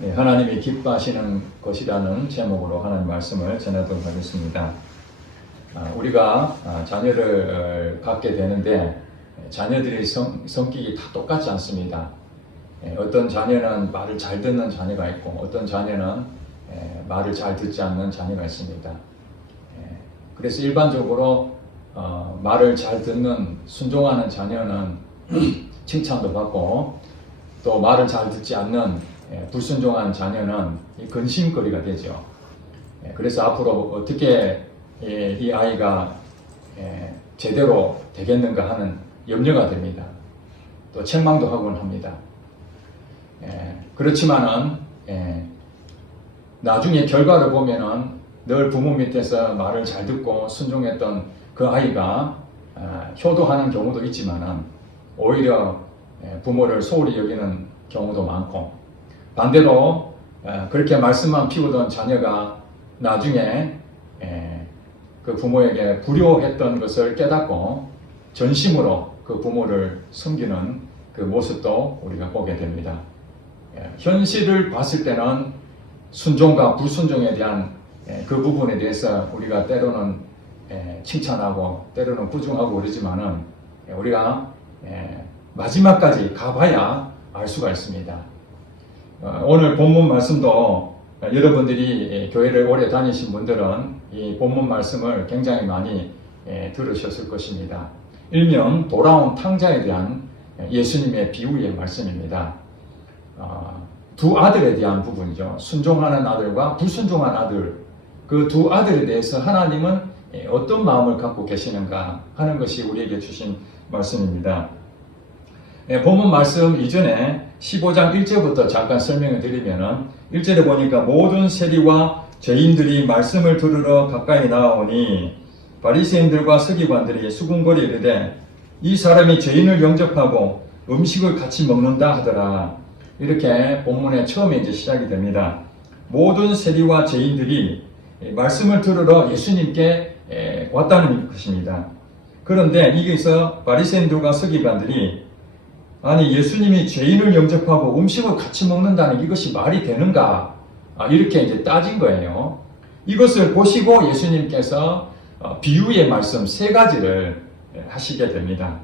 네, 하나님이 기뻐하시는 것이라는 제목으로 하나님 말씀을 전하도록 하겠습니다. 우리가 자녀를 갖게 되는데 자녀들의 성격이 다 똑같지 않습니다. 어떤 자녀는 말을 잘 듣는 자녀가 있고 어떤 자녀는 말을 잘 듣지 않는 자녀가 있습니다. 그래서 일반적으로 말을 잘 듣는 순종하는 자녀는 칭찬도 받고 또 말을 잘 듣지 않는 불순종한 자녀는 근심거리가 되죠. 그래서 앞으로 어떻게 이 아이가 제대로 되겠는가 하는 염려가 됩니다. 또 책망도 하곤 합니다. 그렇지만은 나중에 결과를 보면은 늘 부모 밑에서 말을 잘 듣고 순종했던 그 아이가 효도하는 경우도 있지만은 오히려 부모를 소홀히 여기는 경우도 많고, 반대로 그렇게 말씀만 피우던 자녀가 나중에 그 부모에게 불효했던 것을 깨닫고 전심으로 그 부모를 섬기는 그 모습도 우리가 보게 됩니다. 현실을 봤을 때는 순종과 불순종에 대한 그 부분에 대해서 우리가 때로는 칭찬하고 때로는 부정하고 그러지만은 우리가 마지막까지 가봐야 알 수가 있습니다. 오늘 본문 말씀도 여러분들이 교회를 오래 다니신 분들은 이 본문 말씀을 굉장히 많이 들으셨을 것입니다. 일명 돌아온 탕자에 대한 예수님의 비유의 말씀입니다. 두 아들에 대한 부분이죠. 순종하는 아들과 불순종한 아들, 그 두 아들에 대해서 하나님은 어떤 마음을 갖고 계시는가 하는 것이 우리에게 주신 말씀입니다. 본문 말씀 이전에 15장 1절부터 잠깐 설명을 드리면은 1절에 보니까 모든 세리와 죄인들이 말씀을 들으러 가까이 나아오니 바리새인들과 서기관들이 수군거리 이르되 이 사람이 죄인을 영접하고 음식을 같이 먹는다 하더라. 이렇게 본문의 처음에 이제 시작이 됩니다. 모든 세리와 죄인들이 말씀을 들으러 예수님께 왔다는 것입니다. 그런데 여기서 바리새인들과 서기관들이 아니 예수님이 죄인을 영접하고 음식을 같이 먹는다는 이것이 말이 되는가? 이렇게 이제 따진 거예요. 이것을 보시고 예수님께서 비유의 말씀 세 가지를 하시게 됩니다.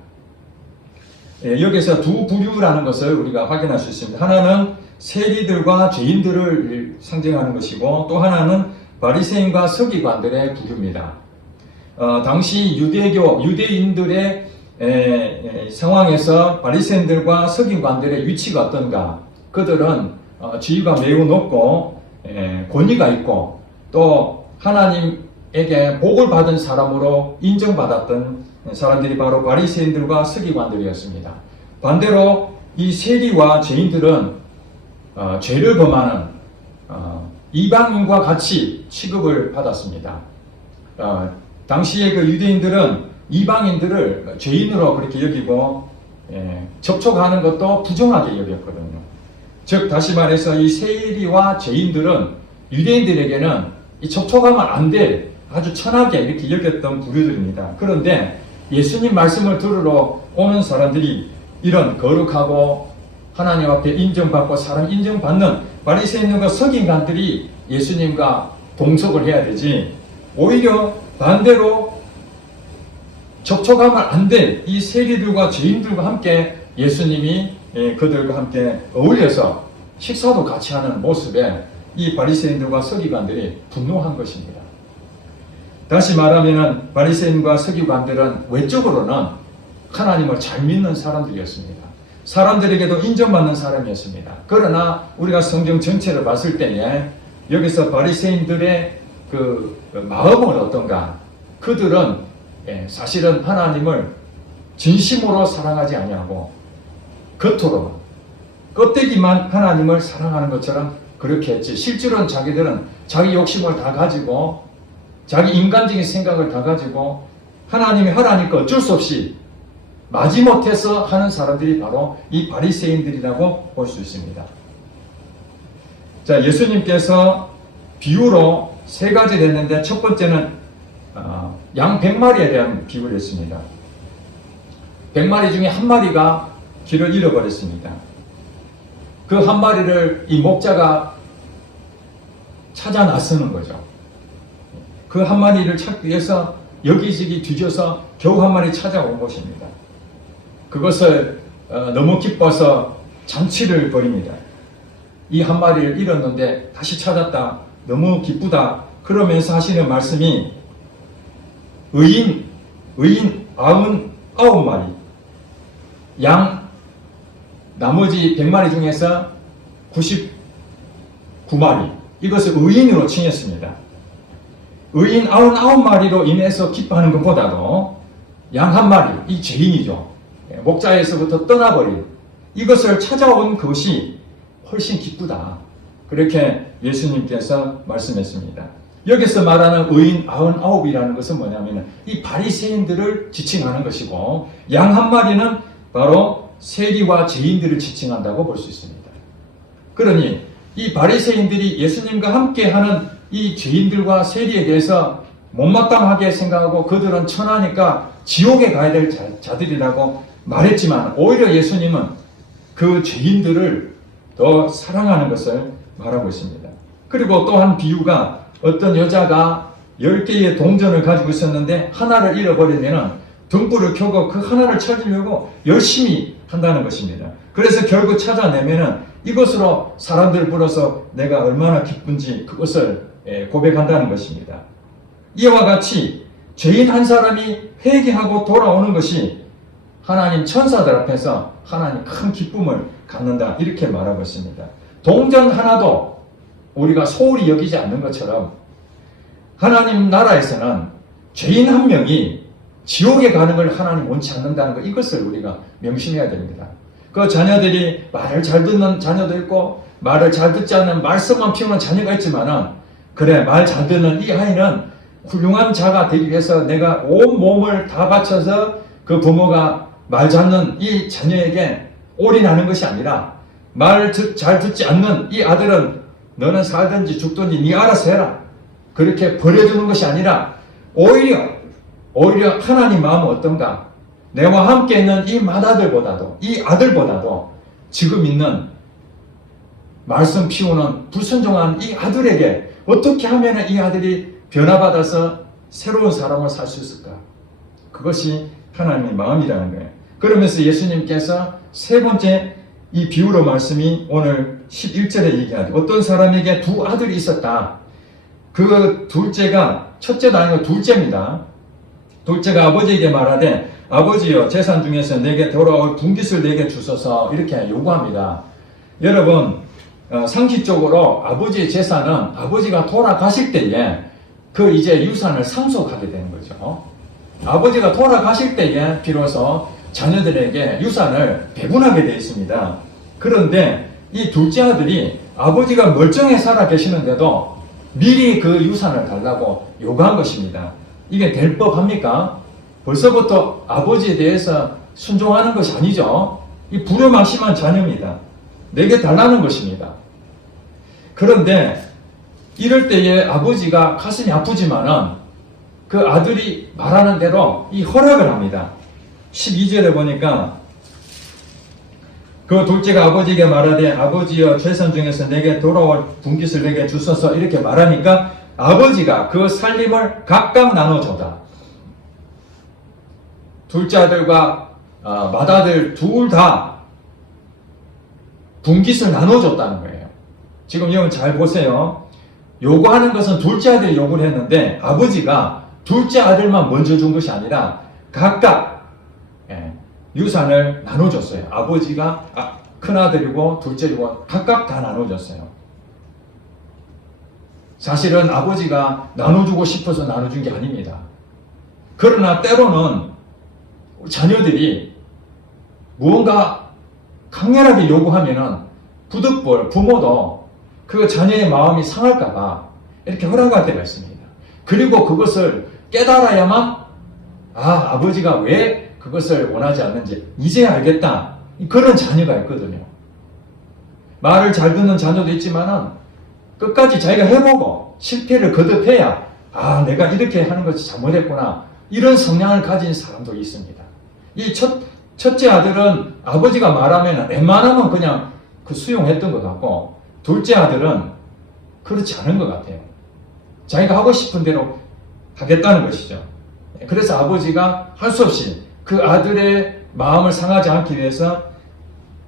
여기서 두 부류라는 것을 우리가 확인할 수 있습니다. 하나는 세리들과 죄인들을 상징하는 것이고 또 하나는 바리새인과 서기관들의 부류입니다. 당시 유대인들의 상황에서 바리새인들과 서기관들의 위치가 어떤가? 그들은 지위가 매우 높고 권위가 있고 또 하나님에게 복을 받은 사람으로 인정받았던 사람들이 바로 바리새인들과 서기관들이었습니다. 반대로 이 세리와 죄인들은 죄를 범하는 이방인과 같이 취급을 받았습니다. 당시에 그 유대인들은 이방인들을 죄인으로 그렇게 여기고 접촉하는 것도 부정하게 여겼거든요. 즉 다시 말해서 이 세리와 죄인들은 유대인들에게는 이 접촉하면 안 될 아주 천하게 이렇게 여겼던 부류들입니다. 그런데 예수님 말씀을 들으러 오는 사람들이 이런 거룩하고 하나님 앞에 인정받고 사람 인정받는 바리새인과 서기관들이 예수님과 동석을 해야 되지, 오히려 반대로 접촉하면 안 될 이 세리들과 죄인들과 함께 예수님이 그들과 함께 어울려서 식사도 같이 하는 모습에 이 바리새인들과 서기관들이 분노한 것입니다. 다시 말하면 바리새인과 서기관들은 외적으로는 하나님을 잘 믿는 사람들이었습니다. 사람들에게도 인정받는 사람이었습니다. 그러나 우리가 성경 전체를 봤을 때에 여기서 바리새인들의 그 마음은 어떤가? 그들은 사실은 하나님을 진심으로 사랑하지 아니하고 겉으로 껍데기만 하나님을 사랑하는 것처럼 그렇게 했지, 실제로는 자기들은 자기 욕심을 다 가지고 자기 인간적인 생각을 다 가지고 하나님이 하라니까 어쩔 수 없이 마지못해서 하는 사람들이 바로 이 바리새인들이라고 볼 수 있습니다. 자, 예수님께서 비유로 세 가지를 했는데 첫 번째는 양 100마리에 대한 비유를 했습니다. 100마리 중에 한 마리가 길을 잃어버렸습니다. 그 한 마리를 이 목자가 찾아 나서는 거죠. 그 한 마리를 찾기 위해서 여기저기 뒤져서 겨우 한 마리 찾아온 것입니다. 그것을 너무 기뻐서 잔치를 벌입니다. 이 한 마리를 잃었는데 다시 찾았다. 너무 기쁘다. 그러면서 하시는 말씀이 의인 99마리, 양 나머지 100마리 중에서 99마리, 이것을 의인으로 칭했습니다. 의인 99마리로 인해서 기뻐하는 것보다도 양 한 마리, 이 죄인이죠. 목자에서부터 떠나버린 이것을 찾아온 것이 훨씬 기쁘다. 그렇게 예수님께서 말씀했습니다. 여기서 말하는 의인 99이라는 것은 뭐냐면 이 바리새인들을 지칭하는 것이고, 양 한 마리는 바로 세리와 죄인들을 지칭한다고 볼 수 있습니다. 그러니 이 바리새인들이 예수님과 함께하는 이 죄인들과 세리에 대해서 못마땅하게 생각하고 그들은 천하니까 지옥에 가야 될 자들이라고 말했지만, 오히려 예수님은 그 죄인들을 더 사랑하는 것을 말하고 있습니다. 그리고 또 한 비유가, 어떤 여자가 10개의 동전을 가지고 있었는데 하나를 잃어버리면 등불을 켜고 그 하나를 찾으려고 열심히 한다는 것입니다. 그래서 결국 찾아내면은 이것으로 사람들 불러서 내가 얼마나 기쁜지 그것을 고백한다는 것입니다. 이와 같이 죄인 한 사람이 회개하고 돌아오는 것이 하나님 천사들 앞에서 하나님 큰 기쁨을 갖는다, 이렇게 말하고 있습니다. 동전 하나도 우리가 소홀히 여기지 않는 것처럼 하나님 나라에서는 죄인 한 명이 지옥에 가는 걸 하나님 원치 않는다는 것, 이것을 우리가 명심해야 됩니다. 그 자녀들이 말을 잘 듣는 자녀도 있고 말을 잘 듣지 않는 말썽만 피우는 자녀가 있지만은, 그래 말 잘 듣는 이 아이는 훌륭한 자가 되기 위해서 내가 온 몸을 다 바쳐서 그 부모가 말 잡는 이 자녀에게 올인하는 것이 아니라, 말 잘 듣지 않는 이 아들은 너는 살든지 죽든지 네 알아서 해라, 그렇게 버려주는 것이 아니라 오히려 하나님 마음은 어떤가? 내와 함께 있는 이 맏아들보다도, 이 아들보다도 지금 있는 말씀 피우는 불순종한 이 아들에게 어떻게 하면 이 아들이 변화받아서 새로운 사람을 살 수 있을까? 그것이 하나님의 마음이라는 거예요. 그러면서 예수님께서 세 번째 이 비유로 말씀이 오늘 11절에 얘기하죠. 어떤 사람에게 두 아들이 있었다. 그 둘째가, 첫째도 아니고 둘째입니다. 둘째가 아버지에게 말하되 아버지여, 재산 중에서 내게 돌아올 분깃을 내게 주소서, 이렇게 요구합니다. 여러분, 상식적으로 아버지의 재산은 아버지가 돌아가실 때에 그 이제 유산을 상속하게 되는 거죠. 아버지가 돌아가실 때에 비로소 자녀들에게 유산을 배분하게 되어 있습니다. 그런데 이 둘째 아들이 아버지가 멀쩡히 살아 계시는데도 미리 그 유산을 달라고 요구한 것입니다. 이게 될 법합니까? 벌써부터 아버지에 대해서 순종하는 것이 아니죠. 이 불효망심한 자녀입니다. 내게 달라는 것입니다. 그런데 이럴 때에 아버지가 가슴이 아프지만은 그 아들이 말하는 대로 이 허락을 합니다. 12절에 보니까 그 둘째가 아버지에게 말하되 아버지여, 재산 중에서 내게 돌아올 분깃을 내게 주소서, 이렇게 말하니까 아버지가 그 살림을 각각 나눠줬다. 둘째 아들과 맏아들 둘 다 분깃을 나눠줬다는 거예요. 지금 여러분 잘 보세요. 요구하는 것은 둘째 아들이 요구를 했는데 아버지가 둘째 아들만 먼저 준 것이 아니라 각각 유산을 나눠줬어요. 아버지가 큰아들이고 둘째이고 각각 다 나눠줬어요. 사실은 아버지가 나눠주고 싶어서 나눠준 게 아닙니다. 그러나 때로는 자녀들이 무언가 강렬하게 요구하면은 부득불 부모도 그 자녀의 마음이 상할까봐 이렇게 허락할 때가 있습니다. 그리고 그것을 깨달아야만 아버지가 왜 그것을 원하지 않는지 이제 알겠다. 그런 자녀가 있거든요. 말을 잘 듣는 자녀도 있지만은 끝까지 자기가 해보고 실패를 거듭해야 내가 이렇게 하는 것이 잘못했구나, 이런 성향을 가진 사람도 있습니다. 이 첫째 아들은 아버지가 말하면 웬만하면 그냥 수용했던 것 같고, 둘째 아들은 그렇지 않은 것 같아요. 자기가 하고 싶은 대로 하겠다는 것이죠. 그래서 아버지가 할 수 없이 그 아들의 마음을 상하지 않기 위해서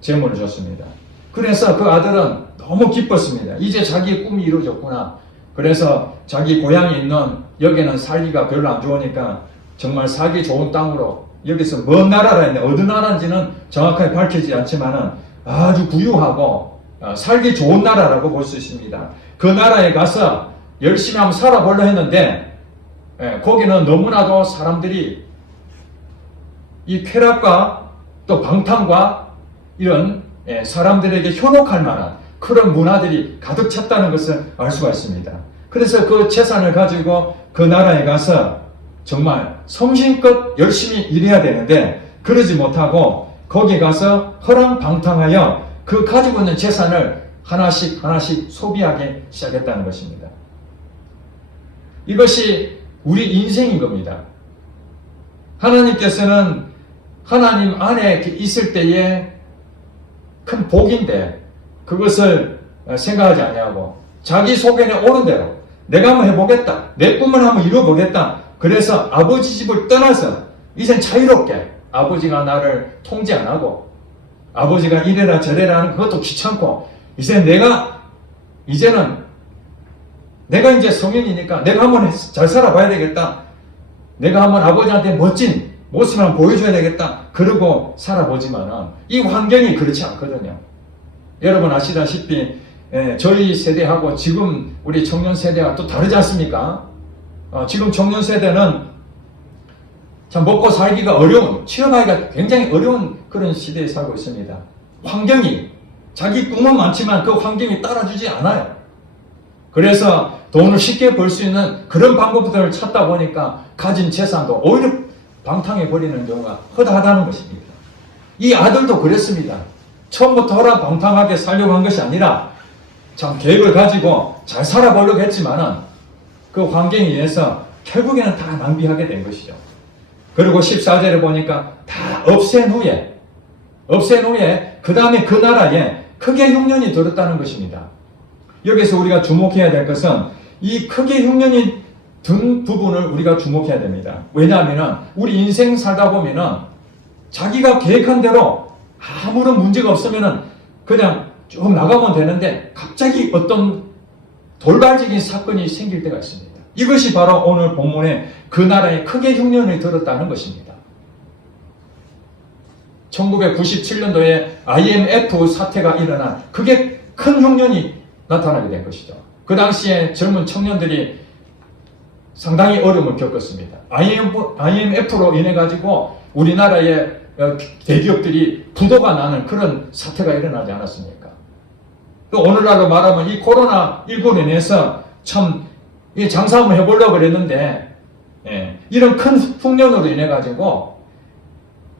재물을 줬습니다. 그래서 그 아들은 너무 기뻤습니다. 이제 자기의 꿈이 이루어졌구나. 그래서 자기 고향에 있는, 여기는 살기가 별로 안 좋으니까 정말 살기 좋은 땅으로, 여기서 먼 나라라 했는데 어느 나라인지는 정확하게 밝히지 않지만은 아주 부유하고 살기 좋은 나라라고 볼 수 있습니다. 그 나라에 가서 열심히 한번 살아보려 했는데, 거기는 너무나도 사람들이 이 쾌락과 또 방탕과 이런 사람들에게 현혹할 만한 그런 문화들이 가득 찼다는 것을 알 수가 있습니다. 그래서 그 재산을 가지고 그 나라에 가서 정말 성심껏 열심히 일해야 되는데, 그러지 못하고 거기 가서 허랑방탕하여 그 가지고 있는 재산을 하나씩 소비하기 시작했다는 것입니다. 이것이 우리 인생인 겁니다. 하나님께서는 하나님 안에 있을 때에 큰 복인데 그것을 생각하지 아니하고 자기 속에 오는 대로 내가 한번 해보겠다, 내 꿈을 한번 이루어보겠다. 그래서 아버지 집을 떠나서 이젠 자유롭게, 아버지가 나를 통제 안 하고 아버지가 이래라 저래라 하는 그것도 귀찮고, 이제는 내가 이제 성인이니까 내가 한번 잘 살아봐야 되겠다, 내가 한번 아버지한테 멋진 모습을 한번 보여줘야 되겠다, 그러고 살아보지만은 이 환경이 그렇지 않거든요. 여러분 아시다시피 저희 세대하고 지금 우리 청년 세대가 또 다르지 않습니까? 지금 청년 세대는 참 먹고 살기가 어려운, 취업하기가 굉장히 어려운 그런 시대에 살고 있습니다. 환경이, 자기 꿈은 많지만 그 환경이 따라주지 않아요. 그래서 돈을 쉽게 벌 수 있는 그런 방법들을 찾다 보니까 가진 재산도 오히려 방탕해 버리는 경우가 허다하다는 것입니다. 이 아들도 그랬습니다. 처음부터 허랑방탕하게 살려고 한 것이 아니라 참 계획을 가지고 잘 살아보려고 했지만은 그 환경에 의해서 결국에는 다 낭비하게 된 것이죠. 그리고 14절에 보니까 다 없앤 후에 그 다음에 그 나라에 크게 흉년이 들었다는 것입니다. 여기서 우리가 주목해야 될 것은 이 크게 흉년이 든 부분을 우리가 주목해야 됩니다. 왜냐하면 우리 인생 살다 보면은 자기가 계획한 대로 아무런 문제가 없으면은 그냥 좀 나가면 되는데 갑자기 어떤 돌발적인 사건이 생길 때가 있습니다. 이것이 바로 오늘 본문에 그 나라에 크게 흉년이 들었다는 것입니다. 1997년도에 IMF 사태가 일어난 그게 큰 흉년이 나타나게 된 것이죠. 그 당시에 젊은 청년들이 상당히 어려움을 겪었습니다. IMF로 인해 가지고 우리나라의 대기업들이 부도가 나는 그런 사태가 일어나지 않았습니까? 또 오늘날로 말하면 이 코로나19로 인해서 참 장사 한번 해보려고 그랬는데 이런 큰 흉년으로 인해 가지고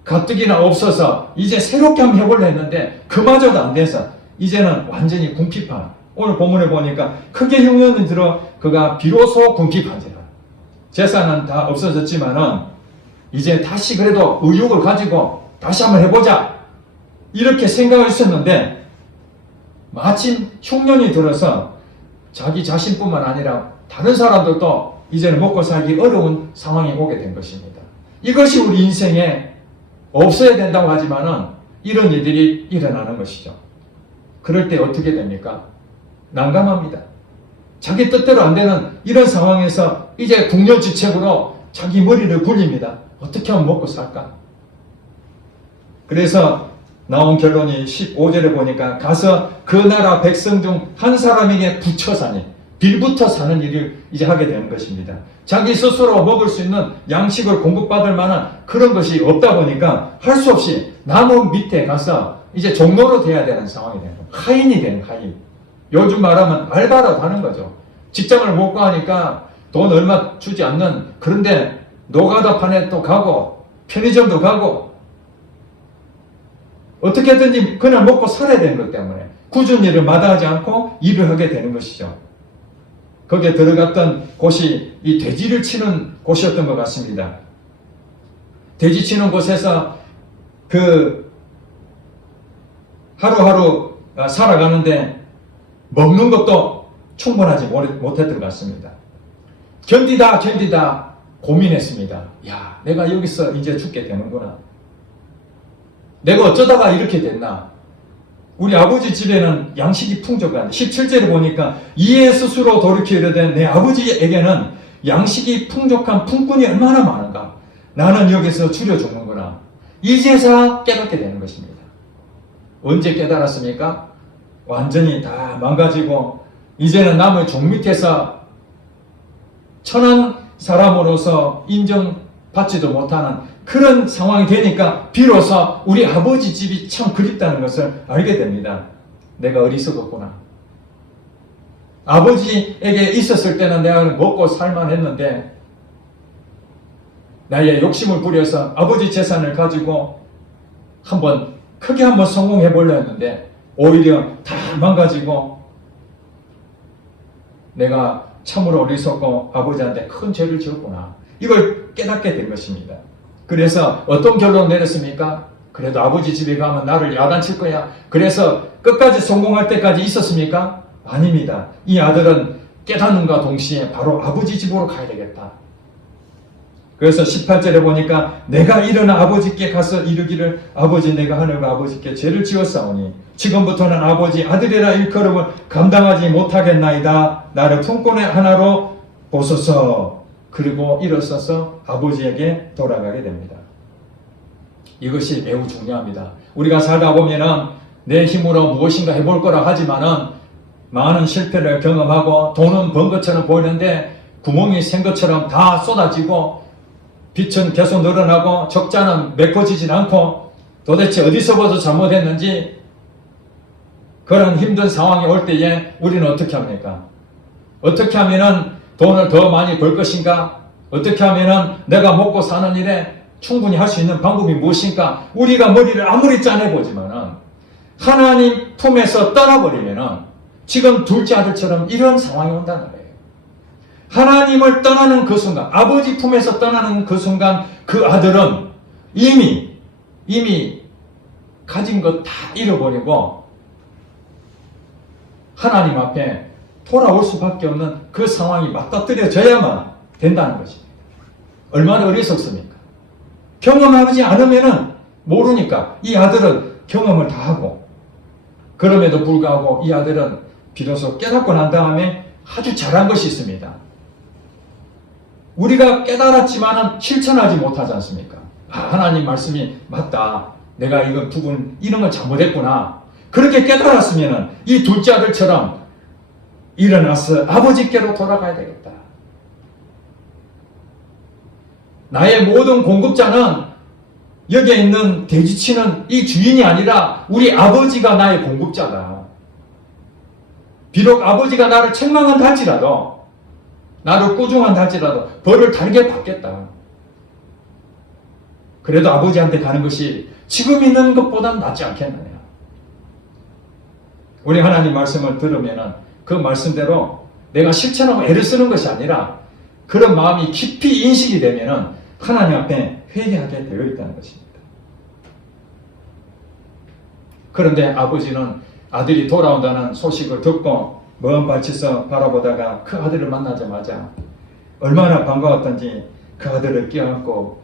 가뜩이나 없어서 이제 새롭게 한번 해보려고 했는데 그마저도 안 돼서 이제는 완전히 궁핍한, 오늘 본문에 보니까 크게 흉년이 들어 그가 비로소 궁핍한지라. 재산은 다 없어졌지만은 이제 다시 그래도 의욕을 가지고 다시 한번 해보자 이렇게 생각을 했었는데 마침 흉년이 들어서 자기 자신뿐만 아니라 다른 사람들도 이제는 먹고 살기 어려운 상황이 오게 된 것입니다. 이것이 우리 인생에 없어야 된다고 하지만은 이런 일들이 일어나는 것이죠. 그럴 때 어떻게 됩니까? 난감합니다. 자기 뜻대로 안 되는 이런 상황에서 이제 궁여지책으로 자기 머리를 굴립니다. 어떻게 하면 먹고 살까? 그래서 나온 결론이 15절에 보니까 가서 그 나라 백성 중 한 사람에게 붙여 사니, 빌붙어 사는 일을 이제 하게 되는 것입니다. 자기 스스로 먹을 수 있는 양식을 공급받을 만한 그런 것이 없다 보니까 할 수 없이 나무 밑에 가서 이제 종로로 돼야 되는 상황이 되는 거예요. 하인이 되는 하인. 요즘 말하면 알바라도 하는 거죠. 직장을 못 가니까 돈 얼마 주지 않는, 그런데 노가다판에 또 가고 편의점도 가고 어떻게든지 그냥 먹고 살아야 되는 것 때문에 꾸준히 일을 마다하지 않고 일을 하게 되는 것이죠. 거기에 들어갔던 곳이 이 돼지를 치는 곳이었던 것 같습니다. 돼지 치는 곳에서 그 하루하루 살아가는데 먹는 것도 충분하지 못했던 것 같습니다. 견디다 고민했습니다. 야, 내가 여기서 이제 죽게 되는구나. 내가 어쩌다가 이렇게 됐나. 우리 아버지 집에는 양식이 풍족한데 17절에 보니까 이에 스스로 돌이켜 이르되 내 아버지에게는 양식이 풍족한 품꾼이 얼마나 많은가. 나는 여기서 줄여 죽는구나. 이제서 깨닫게 되는 것입니다. 언제 깨달았습니까? 완전히 다 망가지고 이제는 남의 종 밑에서 천한 사람으로서 인정받지도 못하는 그런 상황이 되니까 비로소 우리 아버지 집이 참 그립다는 것을 알게 됩니다. 내가 어리석었구나. 아버지에게 있었을 때는 내가 먹고 살만 했는데 나의 욕심을 부려서 아버지 재산을 가지고 크게 한번 성공해 보려 했는데 오히려 다 망가지고 내가 참으로 어리석고 아버지한테 큰 죄를 지었구나. 이걸 깨닫게 된 것입니다. 그래서 어떤 결론 내렸습니까? 그래도 아버지 집에 가면 나를 야단칠 거야. 그래서 끝까지 성공할 때까지 있었습니까? 아닙니다. 이 아들은 깨닫는과 동시에 바로 아버지 집으로 가야 되겠다. 그래서 18절에 보니까 내가 일어나 아버지께 가서 이르기를 아버지 내가 하늘과 아버지께 죄를 지었사오니 지금부터는 아버지 아들이라 일컬음을 감당하지 못하겠나이다. 나를 품꾼의 하나로 보소서. 그리고 일어서서 아버지에게 돌아가게 됩니다. 이것이 매우 중요합니다. 우리가 살다 보면은 내 힘으로 무엇인가 해볼 거라 하지만은 많은 실패를 경험하고 돈은 번 것처럼 보이는데 구멍이 센 것처럼 다 쏟아지고 빚은 계속 늘어나고 적자는 메꿔지진 않고 도대체 어디서부터 잘못했는지 그런 힘든 상황이 올 때에 우리는 어떻게 합니까? 어떻게 하면은 돈을 더 많이 벌 것인가? 어떻게 하면은 내가 먹고 사는 일에 충분히 할 수 있는 방법이 무엇인가? 우리가 머리를 아무리 짜내보지만은 하나님 품에서 떠나버리면은 지금 둘째 아들처럼 이런 상황이 온다는 거예요. 하나님을 떠나는 그 순간, 아버지 품에서 떠나는 그 순간 그 아들은 이미 가진 것 다 잃어버리고 하나님 앞에 돌아올 수밖에 없는 그 상황이 맞닥뜨려져야만 된다는 것입니다. 얼마나 어리석습니까? 경험하지 않으면은 모르니까 이 아들은 경험을 다 하고 그럼에도 불구하고 이 아들은 비로소 깨닫고 난 다음에 아주 잘한 것이 있습니다. 우리가 깨달았지만은 실천하지 못하지 않습니까? 하나님 말씀이 맞다. 내가 이건 이런 걸 잘못했구나. 그렇게 깨달았으면은 이 둘째 아들처럼 일어나서 아버지께로 돌아가야 되겠다. 나의 모든 공급자는 여기에 있는 돼지치는 이 주인이 아니라 우리 아버지가 나의 공급자다. 비록 아버지가 나를 책망한다 할지라도 나를 꾸중한다 할지라도 벌을 다르게 받겠다. 그래도 아버지한테 가는 것이 지금 있는 것보다는 낫지 않겠느냐. 우리 하나님 말씀을 들으면 그 말씀대로 내가 실천하고 애를 쓰는 것이 아니라 그런 마음이 깊이 인식이 되면 하나님 앞에 회개하게 되어 있다는 것입니다. 그런데 아버지는 아들이 돌아온다는 소식을 듣고 먼 발치서 바라보다가 그 아들을 만나자마자 얼마나 반가웠던지 그 아들을 껴안고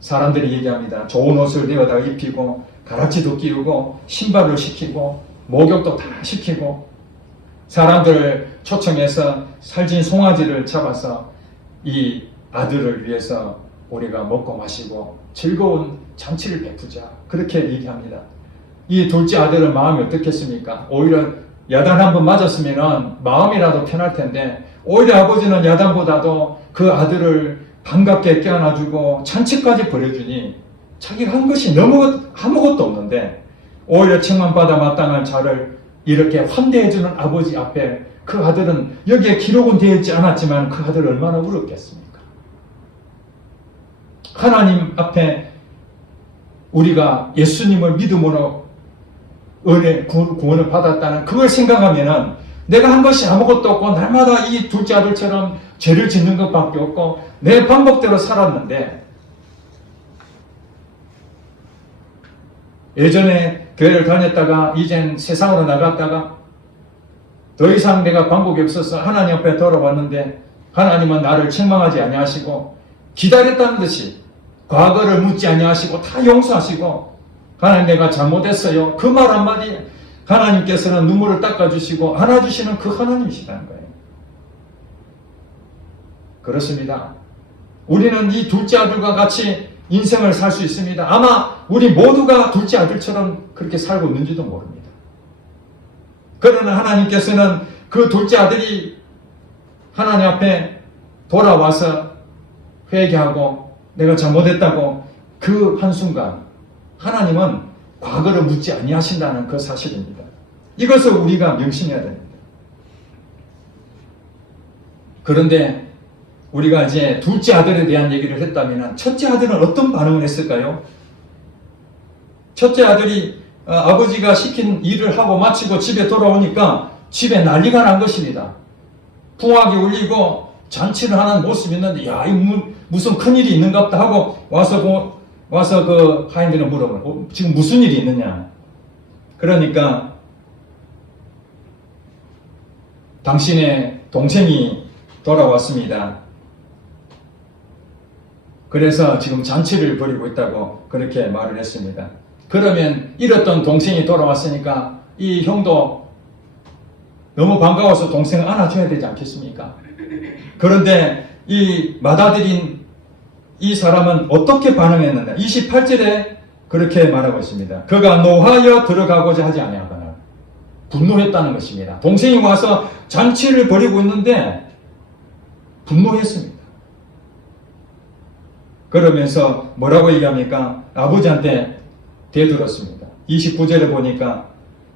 사람들이 얘기합니다. 좋은 옷을 내어다 입히고 가락지도 끼우고 신발을 시키고 목욕도 다 시키고 사람들을 초청해서 살진 송아지를 잡아서 이 아들을 위해서 우리가 먹고 마시고 즐거운 잔치를 베푸자. 그렇게 얘기합니다. 이 둘째 아들은 마음이 어떻겠습니까? 오히려 야단 한번 맞았으면 마음이라도 편할 텐데 오히려 아버지는 야단보다도 그 아들을 반갑게 껴안아주고 잔치까지 벌여주니 자기가 한 것이 너무 아무것도 없는데 오히려 책망받아 마땅한 자를 이렇게 환대해주는 아버지 앞에 그 아들은 여기에 기록은 되어 있지 않았지만 그 아들 얼마나 울었겠습니까? 하나님 앞에 우리가 예수님을 믿음으로 은혜 구원을 받았다는 그걸 생각하면은 내가 한 것이 아무것도 없고 날마다 이 둘째 아들처럼 죄를 짓는 것밖에 없고 내 방법대로 살았는데 예전에 교회를 다녔다가 이젠 세상으로 나갔다가 더 이상 내가 방법이 없어서 하나님 앞에 돌아왔는데 하나님은 나를 책망하지 아니하시고 기다렸다는 듯이 과거를 묻지 아니하시고 다 용서하시고 하나님 내가 잘못했어요. 그 말 한마디 하나님께서는 눈물을 닦아주시고 안아주시는 그 하나님이시다는 거예요. 그렇습니다. 우리는 이 둘째 아들과 같이 인생을 살 수 있습니다. 아마 우리 모두가 둘째 아들처럼 그렇게 살고 있는지도 모릅니다. 그러나 하나님께서는 그 둘째 아들이 하나님 앞에 돌아와서 회개하고 내가 잘못했다고 그 한순간 하나님은 과거를 묻지 아니하신다는 그 사실입니다. 이것을 우리가 명심해야 됩니다. 그런데 우리가 이제 둘째 아들에 대한 얘기를 했다면 첫째 아들은 어떤 반응을 했을까요? 첫째 아들이 아버지가 시킨 일을 하고 마치고 집에 돌아오니까 집에 난리가 난 것입니다. 풍악이 울리고 잔치를 하는 모습이 있는데 야, 이 무슨 큰일이 있는가 보다 하고 와서 그 하인들은 물어봐요. 지금 무슨 일이 있느냐? 그러니까 당신의 동생이 돌아왔습니다. 그래서 지금 잔치를 벌이고 있다고 그렇게 말을 했습니다. 그러면 잃었던 동생이 돌아왔으니까 이 형도 너무 반가워서 동생을 안아줘야 되지 않겠습니까? 그런데 이 맏아들인 이 사람은 어떻게 반응했느냐? 28절에 그렇게 말하고 있습니다. 그가 노하여 들어가고자 하지 아니하거나 분노했다는 것입니다. 동생이 와서 잔치를 벌이고 있는데 분노했습니다. 그러면서 뭐라고 얘기합니까? 아버지한테 대들었습니다. 29절에 보니까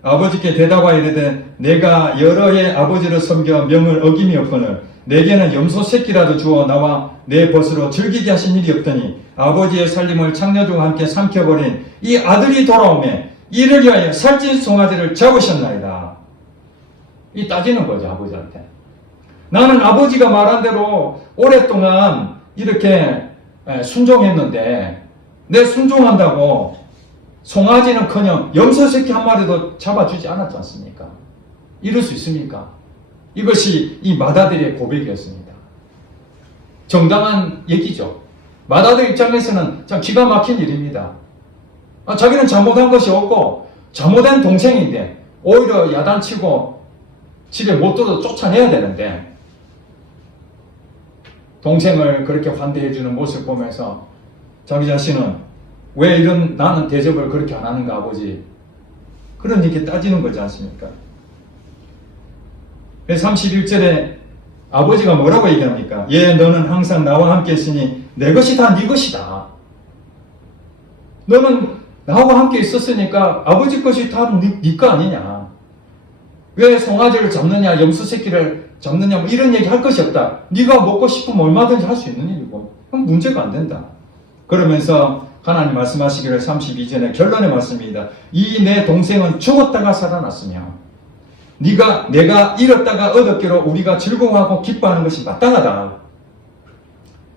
아버지께 대답하여 이르되 내가 여러 해 아버지를 섬겨 명을 어김이 없거늘 내게는 염소 새끼라도 주어 나와 내 벗으로 즐기게 하신 일이 없더니 아버지의 살림을 창녀들과 함께 삼켜버린 이 아들이 돌아오매 이를 위하여 살찐 송아지를 잡으셨나이다. 이 따지는 거죠. 아버지한테. 나는 아버지가 말한 대로 오랫동안 이렇게 순종했는데 내 순종한다고 송아지는커녕 염소 새끼 한 마리도 잡아주지 않았지 않습니까? 이럴 수 있습니까? 이것이 이 맏아들의 고백이었습니다. 정당한 얘기죠. 맏아들 입장에서는 참 기가 막힌 일입니다. 자기는 잘못한 것이 없고 잘못한 동생인데 오히려 야단치고 집에 못 들어도 쫓아내야 되는데 동생을 그렇게 환대해주는 모습을 보면서 자기 자신은 왜 이런 나는 대접을 그렇게 안 하는가 아버지 그런 얘기 따지는 거지 않습니까? 31절에 아버지가 뭐라고 얘기합니까? 예, 너는 항상 나와 함께 있으니 내 것이 다 네 것이다. 너는 나와 함께 있었으니까 아버지 것이 다 네 거 아니냐. 왜 송아지를 잡느냐 염소 새끼를 잡느냐 뭐 이런 얘기 할 것이 없다. 네가 먹고 싶으면 얼마든지 할 수 있는 일이고 그럼 문제가 안 된다. 그러면서 하나님 말씀하시기를 32절에 결론의 말씀입니다. 이 내 동생은 죽었다가 살아났으며 내가 잃었다가 얻었기로 우리가 즐거워하고 기뻐하는 것이 마땅하다.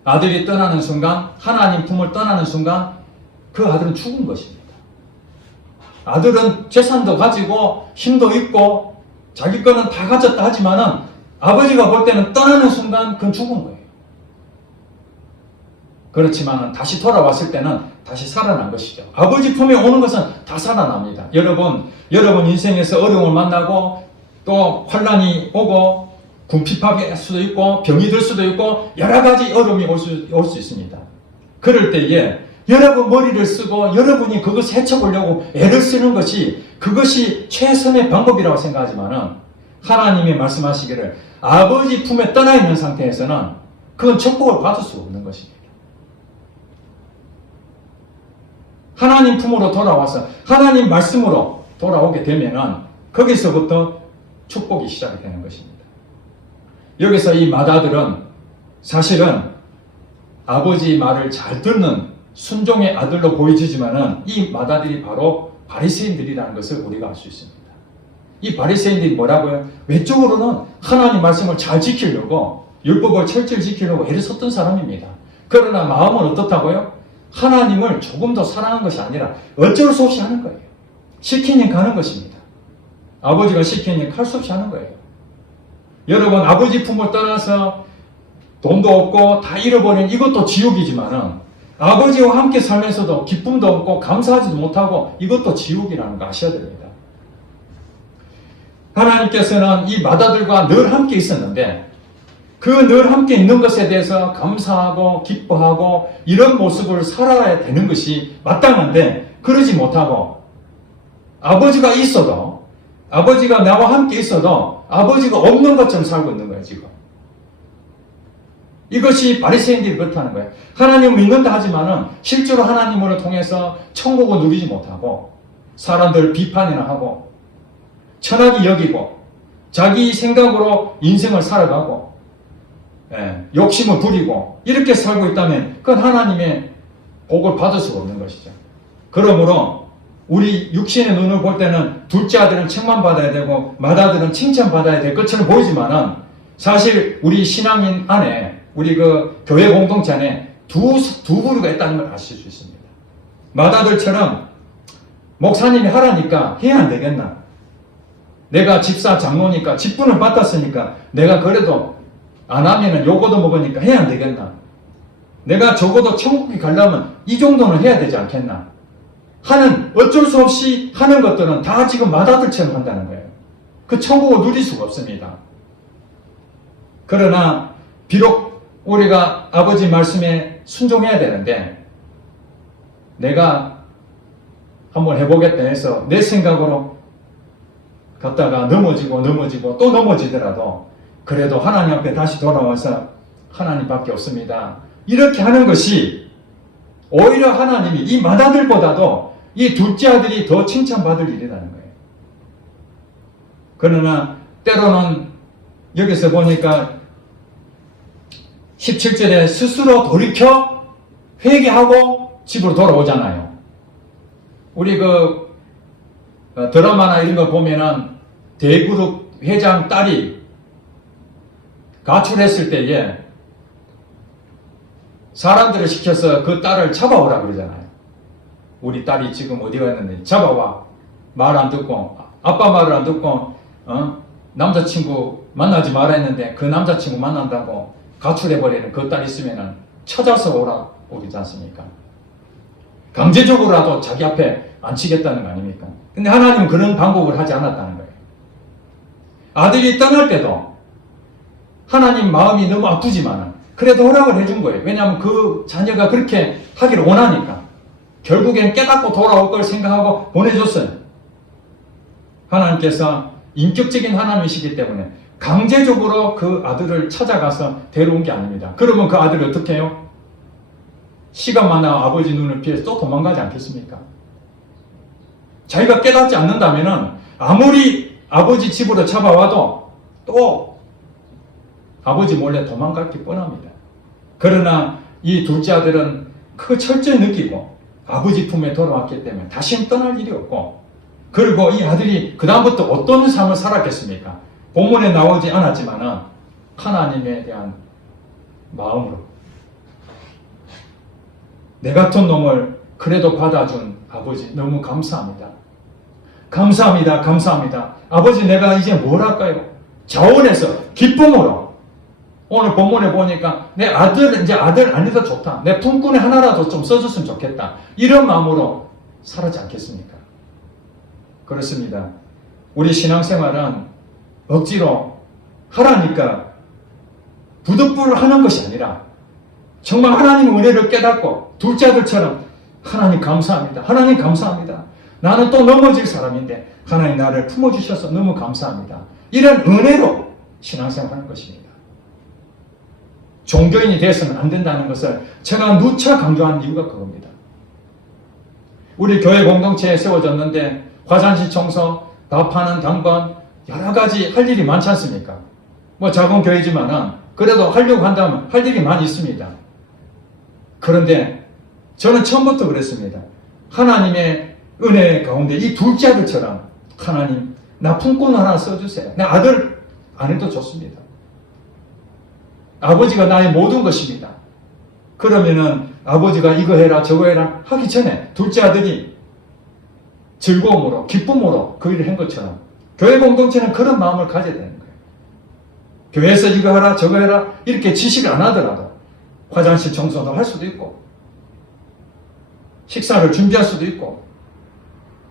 아들이 떠나는 순간 하나님 품을 떠나는 순간 그 아들은 죽은 것입니다. 아들은 재산도 가지고 힘도 있고 자기 거는 다 가졌다 하지만은 아버지가 볼 때는 떠나는 순간 그건 죽은 거예요. 그렇지만 다시 돌아왔을 때는 다시 살아난 것이죠. 아버지 품에 오는 것은 다 살아납니다. 여러분 인생에서 어려움을 만나고 또 환난이 오고 궁핍할 수도 있고 병이 들 수도 있고 여러 가지 어려움이 올 수 있습니다. 그럴 때에 여러분 머리를 쓰고 여러분이 그것을 헤쳐보려고 애를 쓰는 것이 그것이 최선의 방법이라고 생각하지만은 하나님이 말씀하시기를 아버지 품에 떠나 있는 상태에서는 그건 축복을 받을 수 없는 것입니다. 하나님 품으로 돌아와서 하나님 말씀으로 돌아오게 되면은 거기서부터 축복이 시작이 되는 것입니다. 여기서 이 맏아들은 사실은 아버지 말을 잘 듣는 순종의 아들로 보여지지만은 이 맏아들이 바로 바리새인들이라는 것을 우리가 알 수 있습니다. 이 바리새인들이 뭐라고요? 외적으로는 하나님 말씀을 잘 지키려고 율법을 철저히 지키려고 애를 썼던 사람입니다. 그러나 마음은 어떻다고요? 하나님을 조금 더 사랑한 것이 아니라 어쩔 수 없이 하는 거예요. 시키니 가는 것입니다. 아버지가 시키니 할 수 없이 하는 거예요. 여러분, 아버지 품을 떠나서 돈도 없고 다 잃어버린 이것도 지옥이지만은 아버지와 함께 살면서도 기쁨도 없고 감사하지도 못하고 이것도 지옥이라는 거 아셔야 됩니다. 하나님께서는 이 맏아들과 늘 함께 있었는데 그 늘 함께 있는 것에 대해서 감사하고 기뻐하고 이런 모습을 살아야 되는 것이 마땅한데 그러지 못하고 아버지가 있어도 아버지가 나와 함께 있어도 아버지가 없는 것처럼 살고 있는 거예요, 지금. 이것이 바리새인들이 그렇다는 거예요. 하나님을 믿는다 하지만은 실제로 하나님을 통해서 천국을 누리지 못하고 사람들 비판이나 하고 천하게 여기고 자기 생각으로 인생을 살아가고 욕심을 부리고 이렇게 살고 있다면 그건 하나님의 복을 받을 수가 없는 것이죠. 그러므로 우리 육신의 눈을 볼 때는 둘째 아들은 책망받아야 되고 맏아들은 칭찬받아야 될 것처럼 보이지만은 사실 우리 신앙인 안에 우리 그 교회 공동체 안에 두 부류가 있다는 걸 아실 수 있습니다. 맏아들처럼 목사님이 하라니까 해야 안 되겠나? 내가 집사 장로니까 직분을 받았으니까 내가 그래도 안 하면은 요거도 먹으니까 해야 안 되겠나? 내가 적어도 천국에 가려면 이 정도는 해야 되지 않겠나? 하는 어쩔 수 없이 하는 것들은 다 지금 맏아들처럼 한다는 거예요. 그 천국을 누릴 수가 없습니다. 그러나 비록 우리가 아버지 말씀에 순종해야 되는데 내가 한번 해보겠다 해서 내 생각으로 갔다가 넘어지고 또 넘어지더라도 그래도 하나님 앞에 다시 돌아와서 하나님밖에 없습니다. 이렇게 하는 것이 오히려 하나님이 이 맏아들보다도 이 둘째 아들이 더 칭찬받을 일이라는 거예요. 그러나 때로는 여기서 보니까 17절에 스스로 돌이켜 회개하고 집으로 돌아오잖아요. 우리 그 드라마나 이런 거 보면은 대그룹 회장 딸이 가출했을 때에 사람들을 시켜서 그 딸을 잡아오라 그러잖아요. 우리 딸이 지금 어디 갔는데 잡아와. 말 안 듣고 아빠 말을 안 듣고 남자친구 만나지 말아 했는데 그 남자친구 만난다고 가출해버리는 그 딸 있으면은 찾아서 오라 오지 않습니까? 강제적으로라도 자기 앞에 앉히겠다는 거 아닙니까? 근데 하나님은 그런 방법을 하지 않았다는 거예요. 아들이 떠날 때도 하나님 마음이 너무 아프지만은 그래도 허락을 해준 거예요. 왜냐하면 그 자녀가 그렇게 하기를 원하니까. 결국엔 깨닫고 돌아올 걸 생각하고 보내줬어요. 하나님께서 인격적인 하나님이시기 때문에 강제적으로 그 아들을 찾아가서 데려온 게 아닙니다. 그러면 그 아들이 어떻게 해요? 시간만 나와 아버지 눈을 피해서 또 도망가지 않겠습니까? 자기가 깨닫지 않는다면은 아무리 아버지 집으로 잡아와도 또 아버지 몰래 도망갈 게 뻔합니다. 그러나 이 둘째 아들은 그 철저히 느끼고 아버지 품에 돌아왔기 때문에 다시는 떠날 일이 없고 그리고 이 아들이 그 다음부터 어떤 삶을 살았겠습니까? 본문에 나오지 않았지만은 하나님에 대한 마음으로 내 같은 놈을 그래도 받아준 아버지 너무 감사합니다. 감사합니다. 감사합니다. 아버지 내가 이제 뭘 할까요? 자원해서 기쁨으로 오늘 본문에 보니까 내 아들 이제 아들 아니다 좋다. 내 품꾼에 하나라도 좀 써줬으면 좋겠다. 이런 마음으로 살았지 않겠습니까? 그렇습니다. 우리 신앙생활은 억지로 하라니까 부득불을 하는 것이 아니라 정말 하나님의 은혜를 깨닫고 둘째 아들처럼 하나님 감사합니다. 하나님 감사합니다. 나는 또 넘어질 사람인데 하나님 나를 품어주셔서 너무 감사합니다. 이런 은혜로 신앙생활하는 것입니다. 종교인이 되어서는 안 된다는 것을 제가 누차 강조하는 이유가 그겁니다. 우리 교회 공동체에 세워졌는데 화장실 청소, 밥하는 당번 여러 가지 할 일이 많지 않습니까? 뭐 작은 교회지만은 그래도 하려고 한다면 할 일이 많이 있습니다. 그런데 저는 처음부터 그랬습니다. 하나님의 은혜 가운데 이 둘째 아들처럼 하나님 나 품꾼 하나 써주세요. 내 아들 안 해도 좋습니다. 아버지가 나의 모든 것입니다. 그러면은 아버지가 이거 해라 저거 해라 하기 전에 둘째 아들이 즐거움으로, 기쁨으로 그 일을 한 것처럼 교회 공동체는 그런 마음을 가져야 되는 거예요. 교회에서 이거 해라 저거 해라 이렇게 지시를 안 하더라도 화장실 청소도 할 수도 있고 식사를 준비할 수도 있고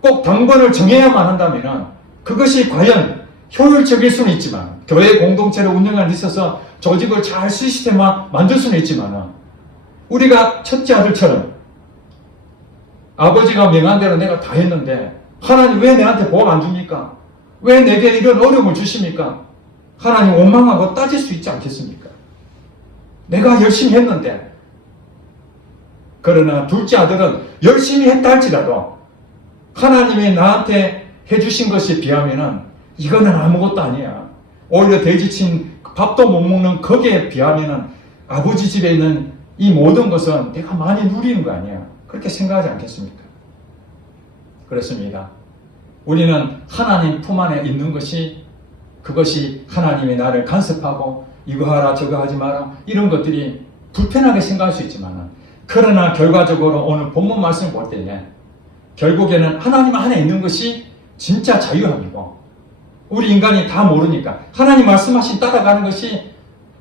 꼭 당번을 정해야만 한다면 그것이 과연 효율적일 수는 있지만 교회 공동체를 운영하는 데 있어서 조직을 잘 시스템화 만들 수는 있지만 우리가 첫째 아들처럼 아버지가 명한 대로 내가 다 했는데 하나님 왜 내한테 복 안 줍니까? 왜 내게 이런 어려움을 주십니까? 하나님 원망하고 따질 수 있지 않겠습니까? 내가 열심히 했는데. 그러나 둘째 아들은 열심히 했다 할지라도 하나님이 나한테 해주신 것에 비하면은 이거는 아무것도 아니야. 오히려 돼지친 밥도 못 먹는 거기에 비하면은 아버지 집에 있는 이 모든 것은 내가 많이 누리는 거 아니야. 그렇게 생각하지 않겠습니까? 그렇습니다. 우리는 하나님 품 안에 있는 것이 그것이 하나님이 나를 간섭하고 이거 하라 저거 하지 마라 이런 것들이 불편하게 생각할 수 있지만 그러나 결과적으로 오늘 본문 말씀을 볼 때에 결국에는 하나님 안에 있는 것이 진짜 자유함이고 우리 인간이 다 모르니까 하나님 말씀하신 따라가는 것이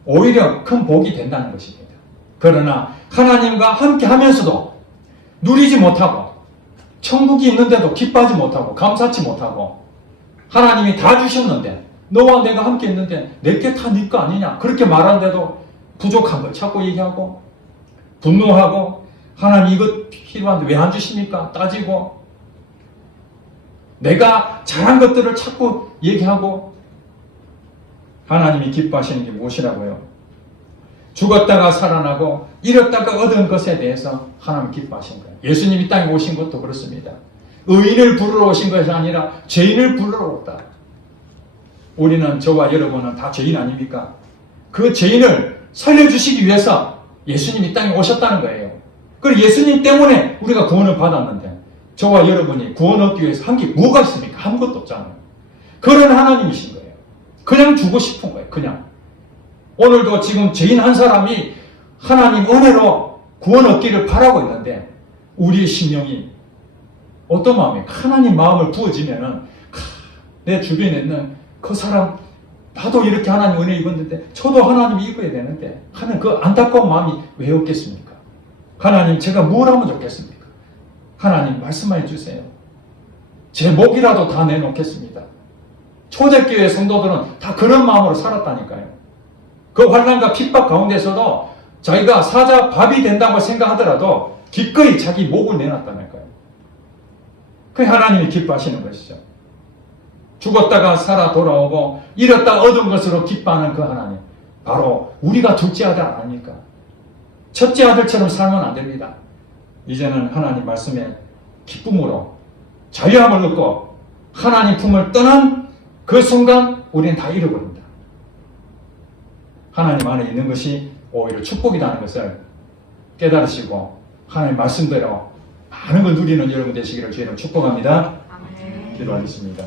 오히려 큰 복이 된다는 것입니다. 그러나 하나님과 함께 하면서도 누리지 못하고 천국이 있는데도 기뻐하지 못하고 감사치 못하고 하나님이 다 주셨는데 너와 내가 함께 있는데 내게 다 네 거 아니냐 그렇게 말하는데도 부족한 걸 자꾸 얘기하고 분노하고 하나님 이것 필요한데 왜 안 주십니까? 따지고 내가 잘한 것들을 자꾸 얘기하고 하나님이 기뻐하시는 게 무엇이라고요? 죽었다가 살아나고 잃었다가 얻은 것에 대해서 하나님 기뻐하신 거예요. 예수님이 땅에 오신 것도 그렇습니다. 의인을 부르러 오신 것이 아니라 죄인을 부르러 왔다. 우리는 저와 여러분은 다 죄인 아닙니까? 그 죄인을 살려주시기 위해서 예수님이 땅에 오셨다는 거예요. 그리고 예수님 때문에 우리가 구원을 받았는데 저와 여러분이 구원 얻기 위해서 한 게 뭐가 있습니까? 아무것도 없잖아요. 그런 하나님이신 거예요. 그냥 주고 싶은 거예요. 그냥. 오늘도 지금 죄인 한 사람이 하나님 은혜로 구원 얻기를 바라고 있는데 우리의 심령이 어떤 마음이에요? 하나님 마음을 부어지면은 내 주변에 있는 그 사람 나도 이렇게 하나님 은혜 입었는데 저도 하나님 입어야 되는데 하는 그 안타까운 마음이 왜 없겠습니까? 하나님 제가 뭘 하면 좋겠습니까? 하나님 말씀해 주세요. 제 목이라도 다 내놓겠습니다. 초대교회 성도들은 다 그런 마음으로 살았다니까요. 그 환난과 핍박 가운데서도 자기가 사자 밥이 된다고 생각하더라도 기꺼이 자기 목을 내놨다니까요. 그게 하나님이 기뻐하시는 것이죠. 죽었다가 살아 돌아오고 잃었다 얻은 것으로 기뻐하는 그 하나님. 바로 우리가 둘째 아들 아닙니까? 첫째 아들처럼 살면 안 됩니다. 이제는 하나님 말씀에 기쁨으로 자유함을 얻고 하나님 품을 떠난 그 순간 우리는 다 잃어버립니다. 하나님 안에 있는 것이 오히려 축복이라는 것을 깨달으시고 하나님 말씀대로 많은 걸 누리는 여러분 되시기를 주님으로 축복합니다. 아멘. 기도하겠습니다.